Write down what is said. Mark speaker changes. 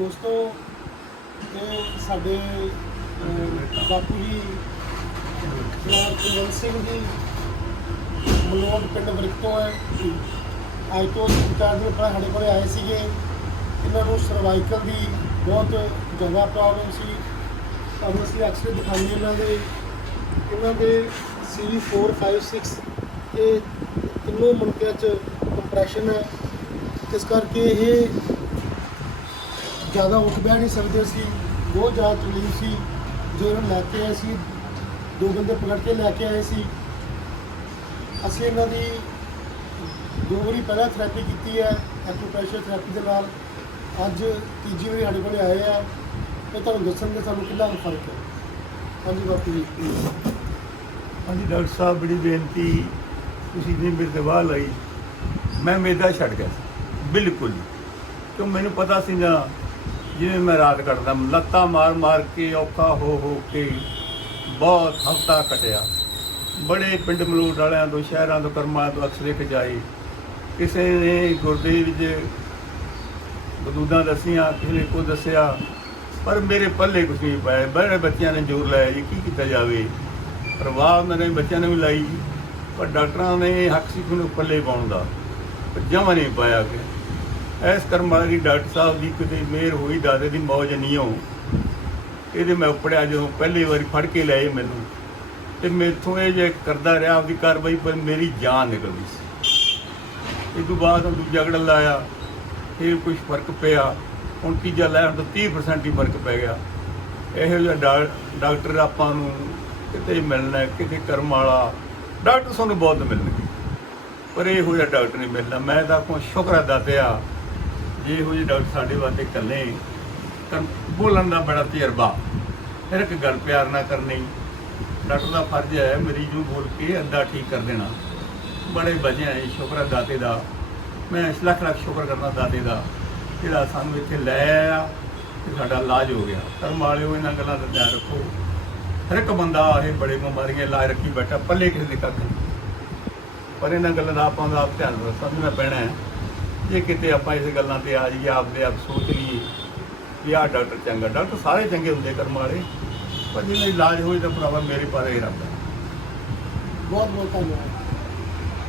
Speaker 1: ਦੋਸਤੋ, ਇਹ ਸਾਡੇ ਬਾਪੂ ਜੀ, ਸਰਦਾਰ ਕੁਲਵੰਤ ਸਿੰਘ ਜੀ, ਮਲੋਟ ਪਿੰਡ ਬਰਿਕਤੋਂ ਹੈ। ਅੱਜ ਤੋਂ ਚਾਰ ਦਿਨ ਪਹਿਲਾਂ ਸਾਡੇ ਕੋਲੇ ਆਏ ਸੀਗੇ। ਇਹਨਾਂ ਨੂੰ ਸਰਵਾਈਕਲ ਦੀ ਬਹੁਤ ਜ਼ਿਆਦਾ ਪ੍ਰੋਬਲਮ ਸੀ। ਤੁਹਾਨੂੰ ਅਸੀਂ ਐਕਸਰੇ ਦਿਖਾਉਂਦੇ ਇਹਨਾਂ ਦੇ ਇਹਨਾਂ ਦੇ ਸੀ 4 5 6 ਇਹ ਤਿੰਨੋਂ ਮੁੰਡਿਆਂ 'ਚ ਕੰਪਰੈਸ਼ਨ ਹੈ। ਇਸ ਕਰਕੇ ਇਹ ਜ਼ਿਆਦਾ ਉੱਠ ਬਹਿ ਨਹੀਂ ਸਕਦੇ ਸੀ ਬਹੁਤ ਜ਼ਿਆਦਾ ਤਕਲੀਫ ਸੀ। ਜੋ ਇਹਨਾਂ ਨੂੰ ਲੈ ਕੇ ਆਏ ਸੀ, ਦੋ ਬੰਦੇ ਪਕੜ ਕੇ ਲੈ ਕੇ ਆਏ ਸੀ। ਅਸੀਂ ਇਹਨਾਂ ਦੀ ਦੋ ਵਾਰੀ ਪਹਿਲਾਂ ਥੈਰੇਪੀ ਕੀਤੀ ਹੈ ਐਕੂਪ੍ਰੈਸ਼ਰ ਥੈਰੇਪੀ ਦੇ ਨਾਲ। ਅੱਜ ਤੀਜੀ ਵਾਰੀ ਸਾਡੇ ਕੋਲ ਆਏ ਆ। ਤੇ ਤੁਹਾਨੂੰ ਦੱਸਣਗੇ ਸਾਨੂੰ ਕਿੰਨਾ ਕੁ ਫ਼ਰਕ ਹੈ। ਹਾਂਜੀ ਬਾਪੂ ਜੀ।
Speaker 2: ਹਾਂਜੀ, ਡਾਕਟਰ ਸਾਹਿਬ, ਬੜੀ ਬੇਨਤੀ। ਤੁਸੀਂ ਨੇ ਮੇਰੇ ਤੇ ਵਾਹ ਲਈ। ਮੈਂ ਮੇਦਾ ਛੱਡ ਗਿਆ ਸੀ। ਬਿਲਕੁਲ ਹੀ। ਕਿਉਂ ਮੈਨੂੰ ਪਤਾ ਸੀ ਨਾ ਜਿਵੇਂ ਮੈਂ ਰਾਤ ਕੱਟਦਾ ਲੱਤਾਂ ਮਾਰ ਮਾਰ ਕੇ ਔਖਾ ਹੋ ਹੋ ਕੇ ਬਹੁਤ ਹਫਤਾ ਕਟਿਆ। ਬੜੇ ਪਿੰਡ ਮਲੂਟ ਵਾਲਿਆਂ ਤੋਂ, ਸ਼ਹਿਰਾਂ ਤੋਂ, ਕਰਮਾਂ ਤੋਂ ਅਕਸਰੇ ਖਜਾਈ ਕਿਸੇ ਨੇ ਗੁਰਦੇ ਵਿੱਚ ਬਦੂਦਾਂ ਦੱਸੀਆਂ, ਕਿਸੇ ਨੇ ਕੋ ਦੱਸਿਆ, ਪਰ ਮੇਰੇ ਪੱਲੇ ਕੁਝ ਨਹੀਂ ਪਾਇਆ। ਬੜੇ ਬੱਚਿਆਂ ਨੇ ਜ਼ੋਰ ਲਾਇਆ ਜੀ, ਕੀ ਕੀਤਾ ਜਾਵੇ? ਪਰਵਾਹ ਉਹਨਾਂ ਨੇ, ਬੱਚਿਆਂ ਨੇ ਵੀ ਲਾਈ ਪਰ ਡਾਕਟਰਾਂ ਨੇ ਹੱਕ ਸੀ ਕਿ ਉਹਨੂੰ ਪੱਲੇ ਪਾਉਣ ਦਾ, ਪਰ ਜਮਾ ਨਹੀਂ ਪਾਇਆ ਕਿ ਐਸ ਕਰਮ ਦੀ ਡਾਕਟਰ ਸਾਹਿਬ ਦੀ ਕਿਤੇ ਮਿਹਰ ਹੋਈ, ਦਾਦੇ ਦੀ ਮੌਜ ਨਹੀਂ ਹੋ ਇਹਦੇ ਮੈਂ ਉਪੜਿਆ ਜਦੋਂ ਪਹਿਲੀ ਵਾਰੀ ਫੜ ਕੇ ਲਏ ਮੈਨੂੰ। ਤੇ ਮੈਥੋਂ ਇਹ ਜੇ ਕਰਦਾ ਰਿਹਾ, ਆਪਦੀ ਕਾਰਵਾਈ ਪਰ ਮੇਰੀ ਜਾਨ ਨਿਕਲ ਗਈ ਸੀ। ਇਹ ਤੋਂ ਬਾਅਦ ਉਹ ਦੂਜਾ ਗੜਾ ਲਾਇਆ, ਫਿਰ ਕੁਝ ਫ਼ਰਕ ਪਿਆ। ਹੁਣ ਤੀਜਾ ਲੈਣ ਤੋਂ 30% ਹੀ ਫ਼ਰਕ ਪੈ ਗਿਆ। ਇਹੋ ਜਿਹਾ ਡਾ- ਡਾਕਟਰ ਆਪਾਂ ਨੂੰ ਕਿਤੇ ਮਿਲਣਾ ਕਿਤੇ ਕਰਮ ਵਾਲਾ। ਡਾਕਟਰ ਸਾਨੂੰ ਬਹੁਤ ਮਿਲਣਗੇ। ਪਰ ਇਹੋ ਜਿਹਾ ਡਾਕਟਰ ਨਹੀਂ ਮਿਲਣਾ। ਮੈਂ ਤਾਂ ਕੋ ਸ਼ੁਕਰ ਅਦਾ ਪਿਆ ਜੇ ਇਹੋ ਜਿਹੇ ਡਾਕਟਰ ਸਾਡੇ ਵਾਸਤੇ ਇਕੱਲੇ ਤਾਂ ਬੋਲਣ ਦਾ ਬੜਾ ਤਜਰਬਾ। ਫਿਰ ਇੱਕ ਗੱਲ ਪਿਆਰ ਨਾਲ ਕਰਨੀ। ਡਾਕਟਰ ਦਾ ਫਰਜ਼ ਹੈ ਮਰੀਜ਼ ਨੂੰ ਬੋਲ ਕੇ ਅੱਧਾ ਠੀਕ ਕਰ ਦੇਣਾ। ਬੜੇ ਵਜ੍ਹਾ ਹੈ ਸ਼ੁਕਰ ਹੈ ਦਾਤੇ ਦਾ। ਮੈਂ ਇਸ ਲੱਖ ਲੱਖ ਸ਼ੁਕਰ ਕਰਦਾ ਦਾਤੇ ਦਾ, ਜਿਹੜਾ ਸਾਨੂੰ ਇੱਥੇ ਲੈ ਆਇਆ ਤੇ ਸਾਡਾ ਇਲਾਜ ਹੋ ਗਿਆ। ਕਰਮ ਵਾਲਿਓ, ਇਹਨਾਂ ਗੱਲਾਂ ਦਾ ਧਿਆਨ ਰੱਖੋ। ਹਰ ਇੱਕ ਬੰਦਾ ਇਹ ਬੜੇ ਬਿਮਾਰੀਆਂ ਇਲਾਜ ਰੱਖੀ ਬੈਠਾ, ਪੱਲੇ ਕਿਸੇ ਦੇ ਕੱਖ ਪਰ ਇਹਨਾਂ ਗੱਲਾਂ ਦਾ ਆਪਾਂ ਦਾ ਆਪ ਧਿਆਨ ਰੱਖ, ਸਮਝਣਾ ਪੈਣਾ ਹੈ। ਜੇ ਕਿਤੇ ਆਪਾਂ ਇਸ ਗੱਲਾਂ ਤੇ ਆ ਜਾਈਏ, ਆਪਦੇ ਆਪ ਸੋਚ ਲਈਏ ਵੀ ਆਹ ਡਾਕਟਰ ਚੰਗਾ, ਡਾਕਟਰ ਸਾਰੇ ਚੰਗੇ ਹੁੰਦੇ ਕਰਮ ਵਾਲੇ, ਪਰ ਜਿਹਨਾਂ ਇਲਾਜ ਹੋਏ ਤਾਂ ਭਰਾਵਾ ਮੇਰੇ ਪਰ ਹੀ ਰੱਬ ਹੈ
Speaker 1: ਬਹੁਤ ਬਹੁਤ ਧੰਨਵਾਦ।